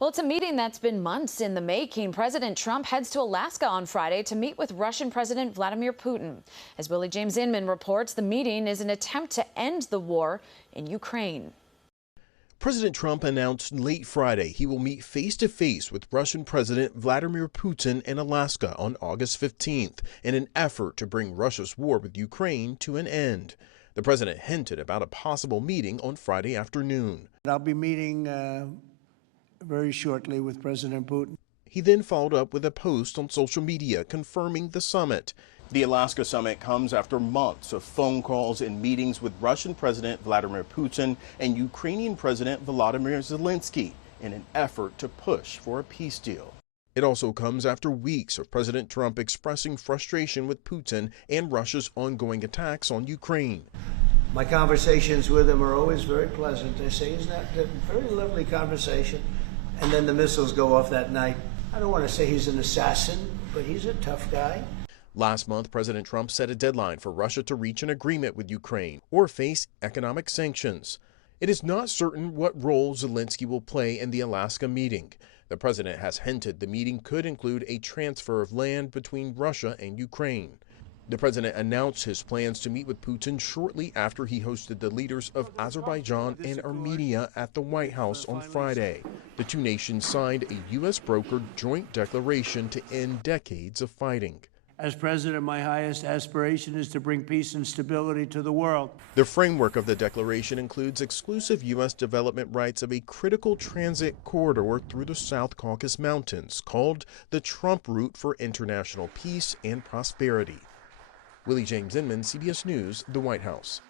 Well, it's a meeting that's been months in the making. President Trump heads to Alaska on Friday to meet with Russian President Vladimir Putin. As Willie James Inman reports, the meeting is an attempt to end the war in Ukraine. President Trump announced late Friday he will meet face-to-face with Russian President Vladimir Putin in Alaska on August 15th in an effort to bring Russia's war with Ukraine to an end. The president hinted about a possible meeting on Friday afternoon. I'll be meeting very shortly with President Putin. He then followed up with a post on social media confirming the summit. The Alaska summit comes after months of phone calls and meetings with Russian President Vladimir Putin and Ukrainian President Volodymyr Zelensky in an effort to push for a peace deal. It also comes after weeks of President Trump expressing frustration with Putin and Russia's ongoing attacks on Ukraine. My conversations with him are always very pleasant. They say, isn't that a very lovely conversation? And then the missiles go off that night. I don't want to say he's an assassin, but he's a tough guy. Last month, President Trump set a deadline for Russia to reach an agreement with Ukraine or face economic sanctions. It is not certain what role Zelensky will play in the Alaska meeting. The president has hinted the meeting could include a transfer of land between Russia and Ukraine. The president announced his plans to meet with Putin shortly after he hosted the leaders of Azerbaijan and Armenia at the White House on Friday. The two nations signed a U.S.-brokered joint declaration to end decades of fighting. As president, my highest aspiration is to bring peace and stability to the world. The framework of the declaration includes exclusive U.S. development rights of a critical transit corridor through the South Caucasus Mountains called the Trump Route for International Peace and Prosperity. Willie James Inman, CBS News, the White House.